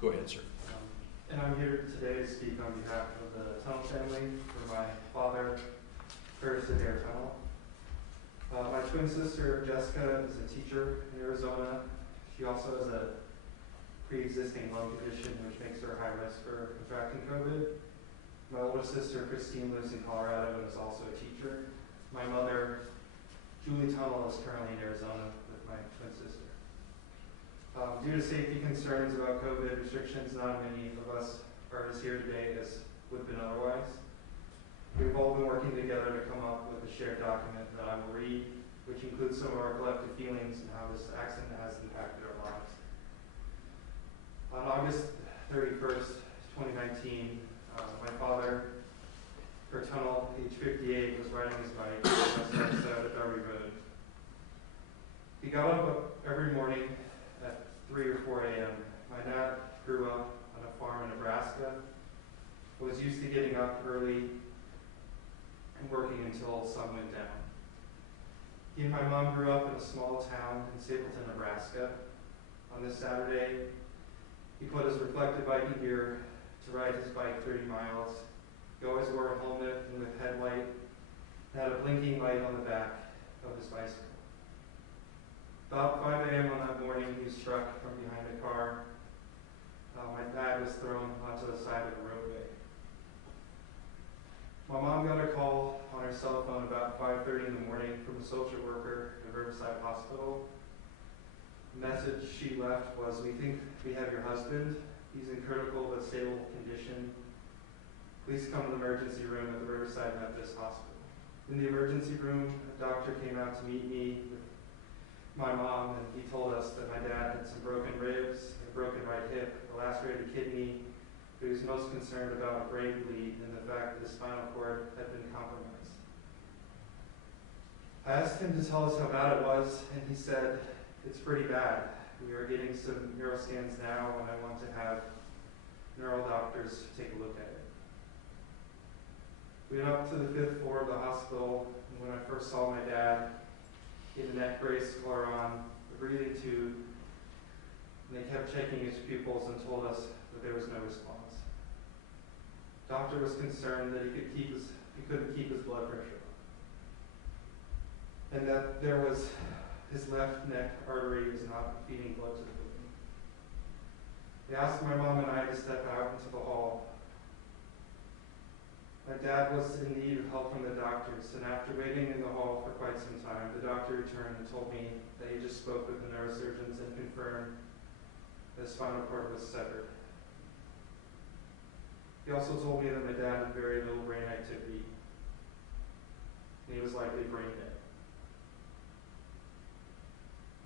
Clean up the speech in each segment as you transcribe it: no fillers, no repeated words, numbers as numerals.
Go ahead, sir. And I'm here today to speak on behalf of the Tunnel family for my father, Curtis Adair Tunnel. My twin sister, Jessica, is a teacher in Arizona. She also has a pre-existing lung condition which makes her high risk for contracting COVID. My older sister, Christine, lives in Colorado and is also a teacher. My mother, Julie Tunnel, is currently in Arizona with my twin sister. Due to safety concerns about COVID restrictions, not many of us are as here today as would have been otherwise. We've all been working together to come up with a shared document that I will read, which includes some of our collective feelings and how this accident has impacted our lives. On August 31st, 2019, my father, for Tunnel, age 58, was riding his bike on the west side of Darby Road. He got up every morning at 3 or 4 a.m. My dad grew up on a farm in Nebraska, was used to getting up early and working until sun went down. He and my mom grew up in a small town in Stapleton, Nebraska. On this Saturday, he put his reflective biking gear to ride his bike 30 miles. He always wore a helmet and with headlight and had a blinking light on the back of his bicycle. About 5 a.m. on that morning, he was struck from behind a car. My dad was thrown onto the side of the roadway. My mom got a call on her cell phone about 5:30 in the morning from a social worker at Riverside Hospital. The message she left was, "We think we have your husband. He's in critical but stable condition. Please come to the emergency room at the Riverside Methodist Hospital." In the emergency room, a doctor came out to meet me with my mom, and he told us that my dad had some broken ribs, a broken right hip, a lacerated kidney. He was most concerned about a brain bleed and the fact that his spinal cord had been compromised. I asked him to tell us how bad it was, and he said, "It's pretty bad. We are getting some neuroscans now, and I want to have neural doctors take a look at it." We went up to the 5th floor of the hospital, and when I first saw my dad, he had a neck brace collar on, a breathing tube, and they kept checking his pupils and told us that there was no response. The doctor was concerned that he couldn't keep his blood pressure up, and that his left neck artery was not feeding blood to the brain. They asked my mom and I to step out into the hall. My dad was in need of help from the doctors, and after waiting in the hall for quite some time, the doctor returned and told me that he just spoke with the neurosurgeons and confirmed that his spinal cord was severed. He also told me that my dad had very little brain activity, and he was likely brain dead.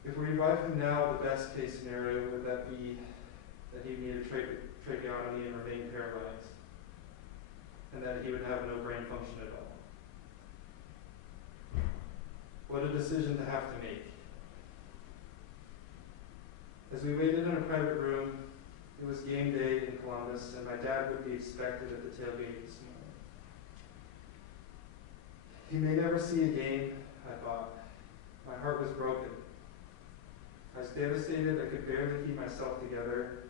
If we revive him now, the best case scenario would that be that he'd need a tracheotomy and remain paralyzed, and that he would have no brain function at all. What a decision to have to make. As we waited in a private room, it was game day in Columbus, and my dad would be expected at the tailgate this morning. He may never see a game, I thought. My heart was broken. I was devastated. I could barely keep myself together,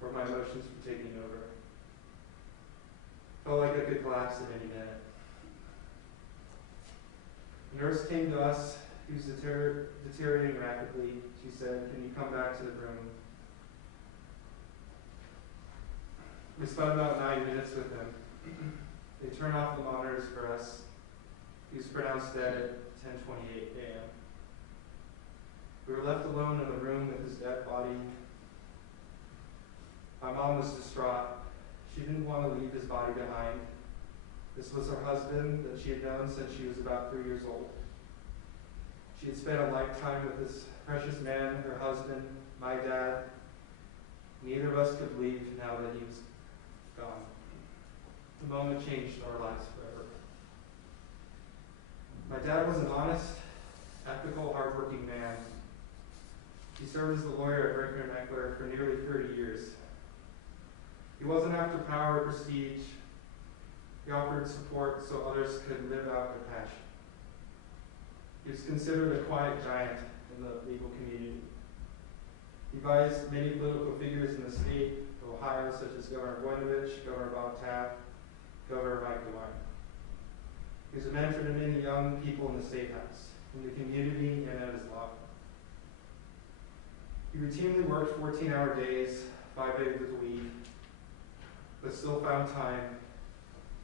or my emotions were taking over. Felt like I could collapse at any minute. A nurse came to us. He was deteriorating rapidly. She said, "Can you come back to the room?" We spent about 9 minutes with him. They turned off the monitors for us. He was pronounced dead at 10:28 a.m. We were left alone in the room with his dead body. My mom was distraught. She didn't want to leave his body behind. This was her husband that she had known since she was about 3 years old. She had spent a lifetime with this precious man, her husband, my dad. Neither of us could leave now that he was gone. The moment changed our lives forever. My dad was an honest, ethical, hardworking man. He served as the lawyer at Rickner and Eckler for nearly 30 years. He wasn't after power or prestige. He offered support so others could live out their passion. He was considered a quiet giant in the legal community. He advised many political figures in the state of Ohio, such as Governor Voinovich, Governor Bob Taft, Governor Mike DeWine. He was a mentor to many young people in the State House, in the community, and at his law firm. He routinely worked 14-hour days, 5 days a week, but still found time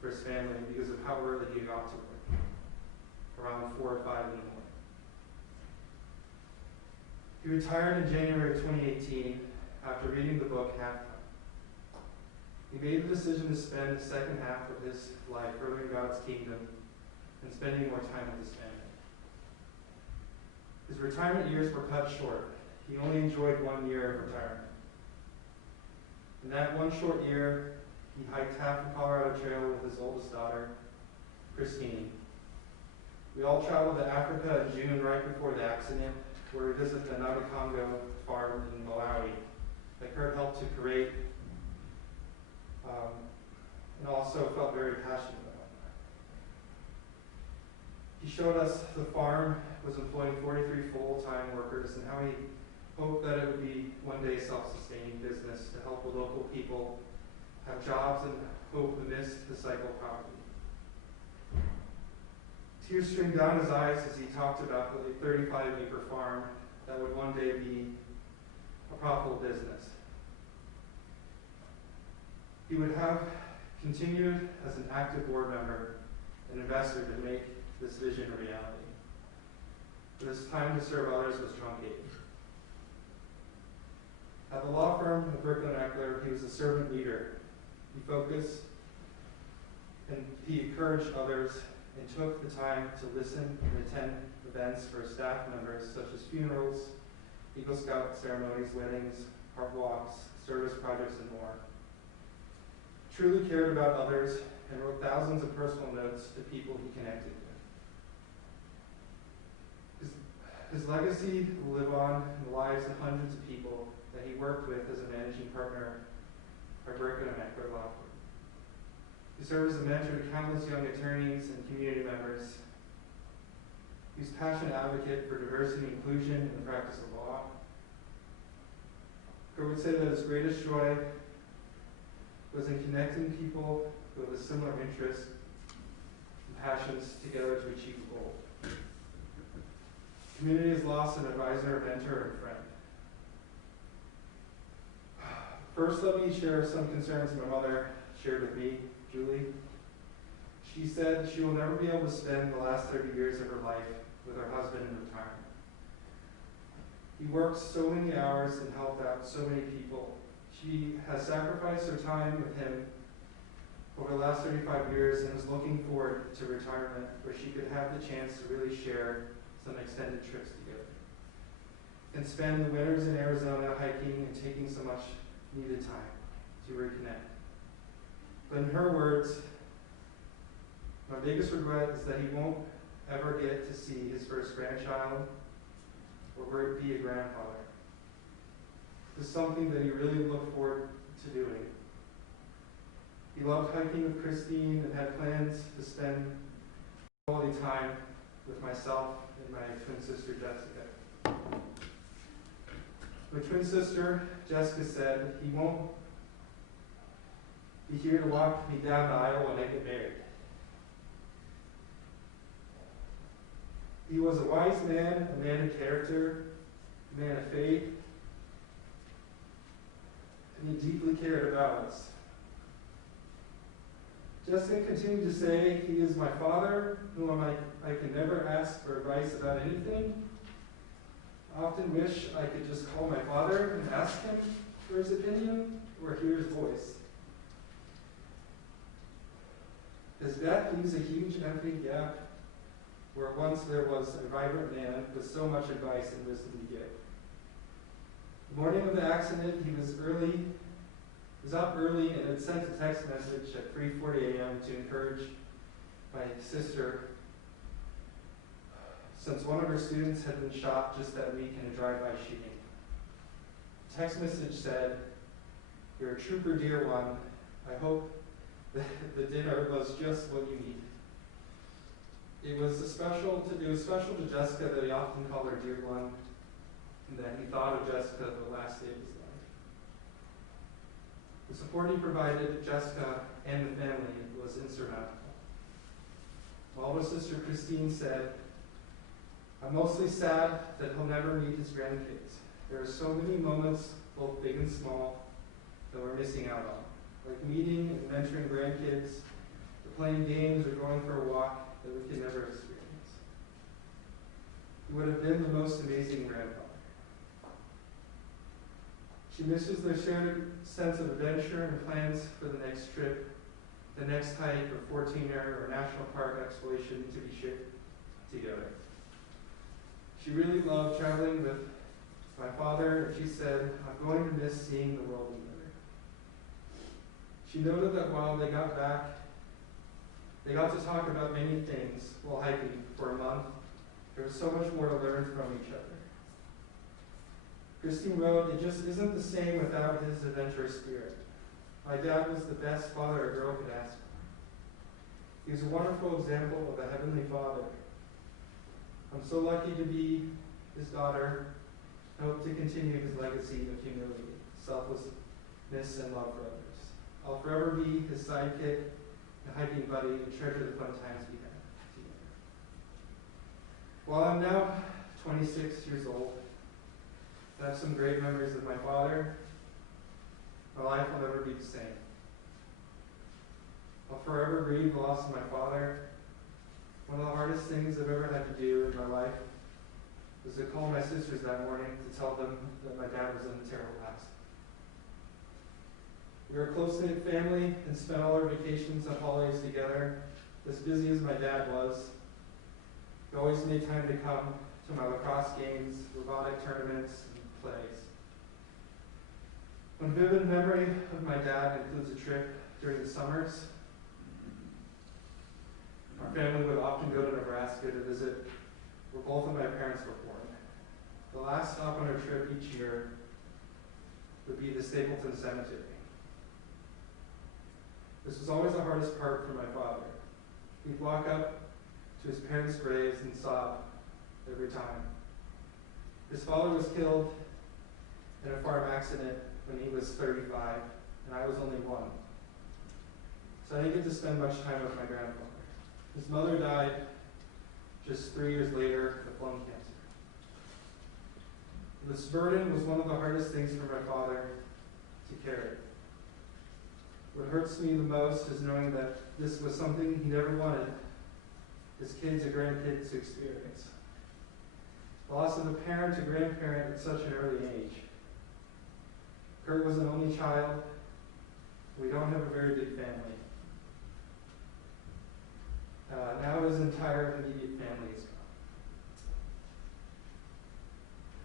for his family because of how early he got to work, around 4 or 5 in the morning. He retired in January of 2018 after reading the book Halftime. He made the decision to spend the second half of his life furthering God's kingdom and spending more time with his family. His retirement years were cut short. He only enjoyed 1 year of retirement. In that one short year, he hiked half the Colorado Trail with his oldest daughter, Christine. We all traveled to Africa in June right before the accident, where we visited the Nagakongo farm in Malawi that Kurt helped to create and also felt very passionate about. He showed us the farm was employing 43 full-time workers and how he hoped that it would be one day self-sustaining business to help the local people have jobs and hope amidst the cycle of poverty. Tears streamed down his eyes as he talked about the 35-acre farm that would one day be a profitable business. He would have continued as an active board member and investor to make this vision a reality. But his time to serve others was truncated. At the law firm of Brooklyn Eckler, he was a servant leader. He focused and he encouraged others and took the time to listen and attend events for staff members such as funerals, Eagle Scout ceremonies, weddings, heart walks, service projects, and more. Truly cared about others and wrote thousands of personal notes to people he connected with. His legacy will live on in the lives of hundreds of people that he worked with as a managing partner at Brooklyn Eckler Law Firm. He served as a mentor to countless young attorneys and community members. He was a passionate advocate for diversity and inclusion in the practice of law. Kurt would say that his greatest joy was in connecting people who have a similar interests and passions together to achieve a goal. The community has lost an advisor, mentor, and friend. First, let me share some concerns my mother shared with me, Julie. She said she will never be able to spend the last 30 years of her life with her husband in retirement. He worked so many hours and helped out so many people. She has sacrificed her time with him over the last 35 years and is looking forward to retirement where she could have the chance to really share some extended trips together and spend the winters in Arizona hiking and taking so much needed time to reconnect. But in her words, my biggest regret is that he won't ever get to see his first grandchild or be a grandfather. This is something that he really looked forward to doing. He loved hiking with Christine and had plans to spend quality time with myself and my twin sister, Jessica. My twin sister, Jessica, said he won't be here to walk me down the aisle when I get married. He was a wise man, a man of character, a man of faith, and he deeply cared about us. Jessica continued to say, he is my father, whom I can never ask for advice about anything. I often wish I could just call my father and ask him for his opinion or hear his voice. His death leaves a huge empty gap where once there was a vibrant man with so much advice and wisdom to give. The morning of the accident, he was up early and had sent a text message at 3:40 a.m. to encourage my sister, since one of her students had been shot just that week in a drive-by shooting. The text message said, "You're a trooper, dear one. I hope that the dinner was just what you need." It was special to Jessica that he often called her dear one. and that he thought of Jessica the last day of his life. The support he provided Jessica and the family was insurmountable. My older sister Christine said, "I'm mostly sad that he'll never meet his grandkids. There are so many moments, both big and small, that we're missing out on, like meeting and mentoring grandkids, or playing games or going for a walk that we could never experience. He would have been the most amazing grandfather." She misses their shared sense of adventure and plans for the next trip, the next hike or 14er or national park exploration to be shared together. She really loved traveling with my father, and she said, "I'm going to miss seeing the world together." She noted that while they got back, they got to talk about many things while hiking for a month. There was so much more to learn from each other. Christine wrote, "It just isn't the same without his adventurous spirit. My dad was the best father a girl could ask for. He was a wonderful example of a heavenly father. I'm so lucky to be his daughter. I hope to continue his legacy of humility, selflessness, and love for others. I'll forever be his sidekick, a hiking buddy, and treasure the fun times we had together." While I'm now 26 years old, I have some great memories of my father. My life will never be the same. I'll forever grieve the loss of my father. One of the hardest things I've ever had to do in my life was to call my sisters that morning to tell them that my dad was in a terrible accident. We were a close-knit family and spent all our vacations and holidays together. As busy as my dad was, he always made time to come to my lacrosse games, robotic tournaments, and plays. One vivid memory of my dad includes a trip during the summers. Our family would often go to Nebraska to visit where both of my parents were born. The last stop on our trip each year would be the Stapleton Cemetery. This was always the hardest part for my father. He'd walk up to his parents' graves and sob every time. His father was killed in a farm accident when he was 35, and I was only 1. So I didn't get to spend much time with my grandfather. His mother died just 3 years later of lung cancer. This burden was one of the hardest things for my father to carry. What hurts me the most is knowing that this was something he never wanted his kids or grandkids to experience. The loss of a parent or grandparent at such an early age. Kurt was an only child. We don't have a very big family. Now his entire immediate family is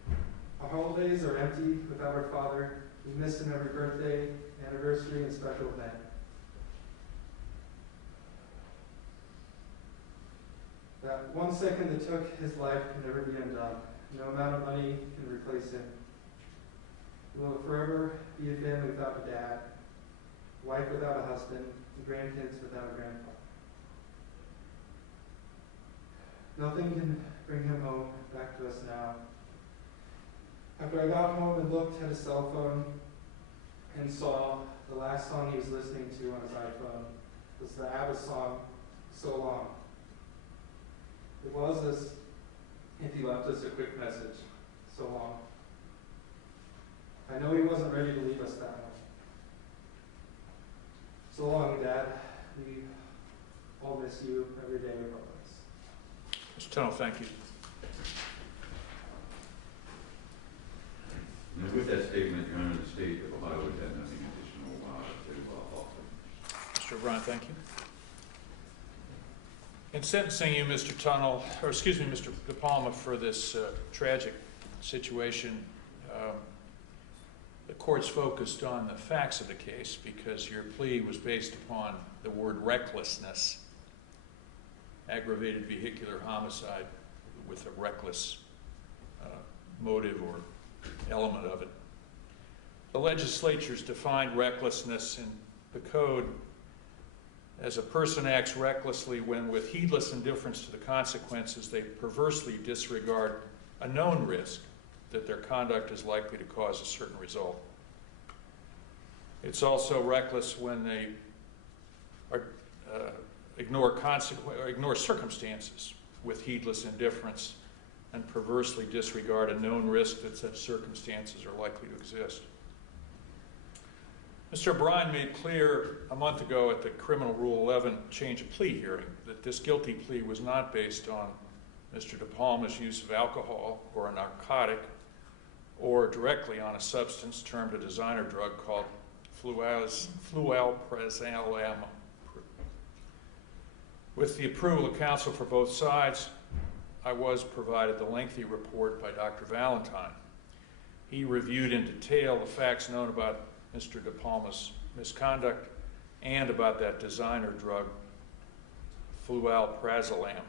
gone. Our holidays are empty without our father. We miss him every birthday, anniversary, and special event. That 1 second that took his life can never be undone. No amount of money can replace him. We will forever be a family without a dad, a wife without a husband, and grandkids without a grandfather. Nothing can bring him home back to us now. After I got home and looked at his cell phone and saw the last song he was listening to on his iPhone was the ABBA song, "So Long." It was as if he left us a quick message, "So long." I know he wasn't ready to leave us that way. So long, Dad. We all miss you every day of our lives. Mr. Tunnell, thank you. And with that statement, Your Honor, the state of Ohio would have nothing additional to offer. Mr. O'Brien, thank you. In sentencing you, Mr. Tunnell, or excuse me, Mr. De Palma, for this tragic situation, the court's focused on the facts of the case because your plea was based upon the word recklessness, aggravated vehicular homicide with a reckless motive or element of it. The legislature's defined recklessness in the code as a person acts recklessly when, with heedless indifference to the consequences, they perversely disregard a known risk that their conduct is likely to cause a certain result. It's also reckless when they ignore circumstances with heedless indifference and perversely disregard a known risk that such circumstances are likely to exist. Mr. O'Brien made clear a month ago at the Criminal Rule 11 change of plea hearing that this guilty plea was not based on Mr. De Palma's use of alcohol or a narcotic or directly on a substance termed a designer drug called flualprazolam. With the approval of counsel for both sides, I was provided the lengthy report by Dr. Valentine. He reviewed in detail the facts known about Mr. De Palma's misconduct and about that designer drug, flualprazolam.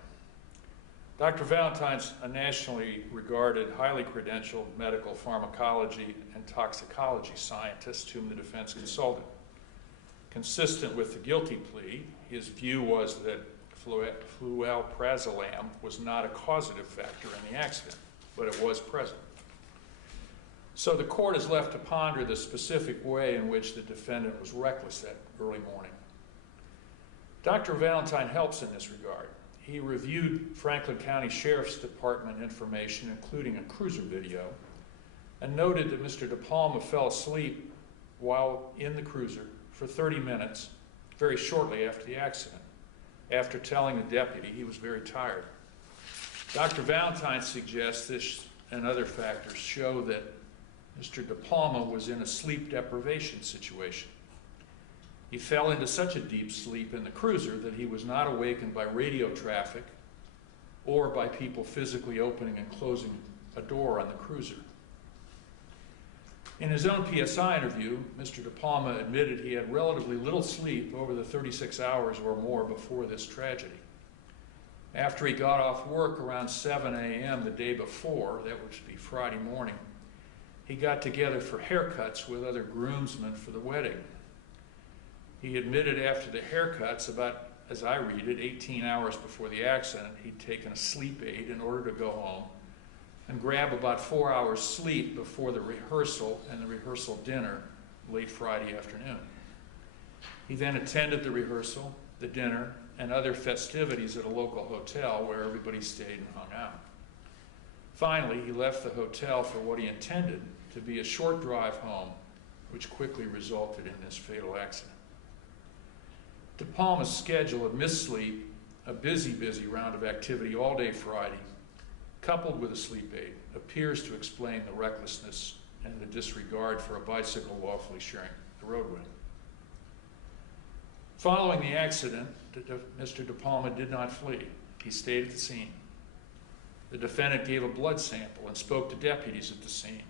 Dr. Valentine's a nationally regarded, highly credentialed medical pharmacology and toxicology scientist whom the defense consulted. Consistent with the guilty plea, his view was that flualprazolam was not a causative factor in the accident, but it was present. So the court is left to ponder the specific way in which the defendant was reckless that early morning. Dr. Valentine helps in this regard. He reviewed Franklin County Sheriff's Department information, including a cruiser video, and noted that Mr. De Palma fell asleep while in the cruiser for 30 minutes, very shortly after the accident, after telling the deputy he was very tired. Dr. Valentine suggests this and other factors show that Mr. De Palma was in a sleep deprivation situation. He fell into such a deep sleep in the cruiser that he was not awakened by radio traffic or by people physically opening and closing a door on the cruiser. In his own PSI interview, Mr. De Palma admitted he had relatively little sleep over the 36 hours or more before this tragedy. After he got off work around 7 a.m. the day before, that would be Friday morning, he got together for haircuts with other groomsmen for the wedding. He admitted after the haircuts, about, as I read it, 18 hours before the accident, he'd taken a sleep aid in order to go home and grab about 4 hours sleep before the rehearsal and the rehearsal dinner late Friday afternoon. He then attended the rehearsal, the dinner, and other festivities at a local hotel where everybody stayed and hung out. Finally, he left the hotel for what he intended to be a short drive home, which quickly resulted in this fatal accident. De Palma's schedule of missed sleep, a busy round of activity all day Friday, coupled with a sleep aid, appears to explain the recklessness and the disregard for a bicycle lawfully sharing the roadway. Following the accident, Mr. De Palma did not flee. He stayed at the scene. The defendant gave a blood sample and spoke to deputies at the scene.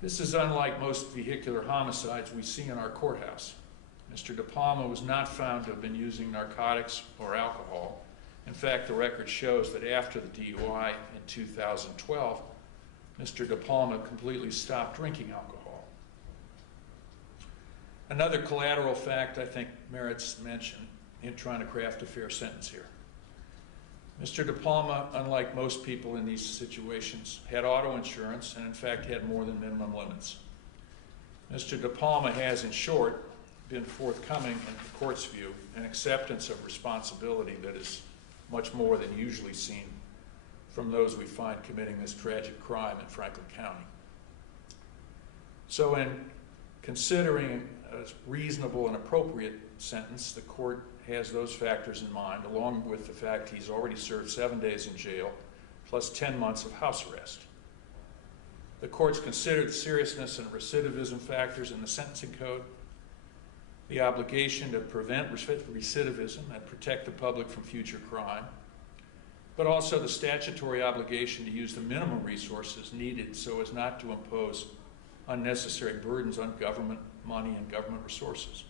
This is unlike most vehicular homicides we see in our courthouse. Mr. De Palma was not found to have been using narcotics or alcohol. In fact, the record shows that after the DUI in 2012, Mr. De Palma completely stopped drinking alcohol. Another collateral fact I think merits mention in trying to craft a fair sentence here. Mr. De Palma, unlike most people in these situations, had auto insurance and in fact had more than minimum limits. Mr. De Palma has, in short, been forthcoming in the court's view, an acceptance of responsibility that is much more than usually seen from those we find committing this tragic crime in Franklin County. So in considering a reasonable and appropriate sentence, the court has those factors in mind, along with the fact he's already served 7 days in jail, plus 10 months of house arrest. The court's considered the seriousness and recidivism factors in the sentencing code, the obligation to prevent recidivism and protect the public from future crime, but also the statutory obligation to use the minimum resources needed so as not to impose unnecessary burdens on government money and government resources.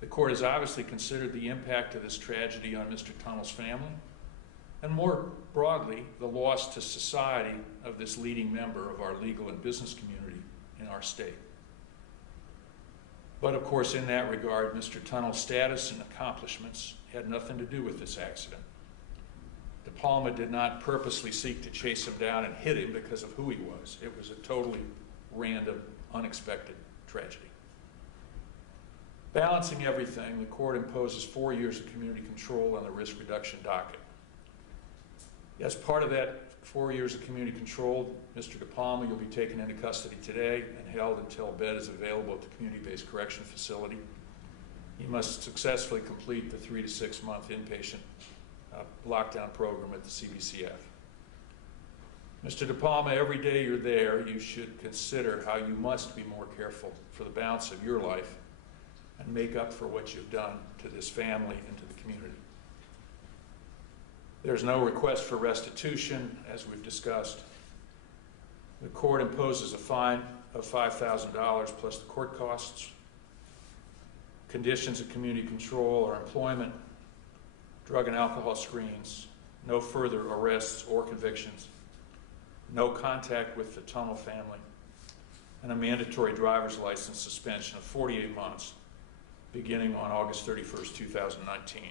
The court has obviously considered the impact of this tragedy on Mr. Tunnell's family, and more broadly, the loss to society of this leading member of our legal and business community in our state. But of course, in that regard, Mr. Tunnell's status and accomplishments had nothing to do with this accident. De Palma did not purposely seek to chase him down and hit him because of who he was. It was a totally random, unexpected tragedy. Balancing everything, the court imposes 4 years of community control on the risk reduction docket. As part of that 4 years of community control, Mr. De Palma, you'll be taken into custody today and held until a bed is available at the community-based correction facility. You must successfully complete the 3 to 6 month inpatient lockdown program at the CBCF. Mr. De Palma, every day you're there, you should consider how you must be more careful for the balance of your life and make up for what you've done to this family and to the community. There's no request for restitution, as we've discussed. The court imposes a fine of $5,000 plus the court costs. Conditions of community control are employment, drug and alcohol screens, no further arrests or convictions, no contact with the Tunnell family, and a mandatory driver's license suspension of 48 months beginning on August 31st, 2019.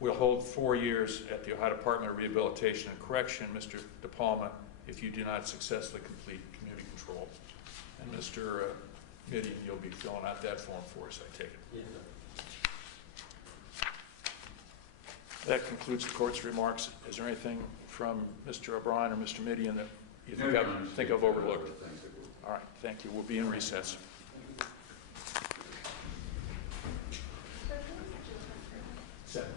We'll hold 4 years at the Ohio Department of Rehabilitation and Correction, Mr. De Palma, if you do not successfully complete community control. And Mr. Midian, you'll be filling out that form for us, I take it. Yes, sir. That concludes the court's remarks. Is there anything from Mr. O'Brien or Mr. Midian that you think I've overlooked? All right, thank you. We'll be in recess. Seven.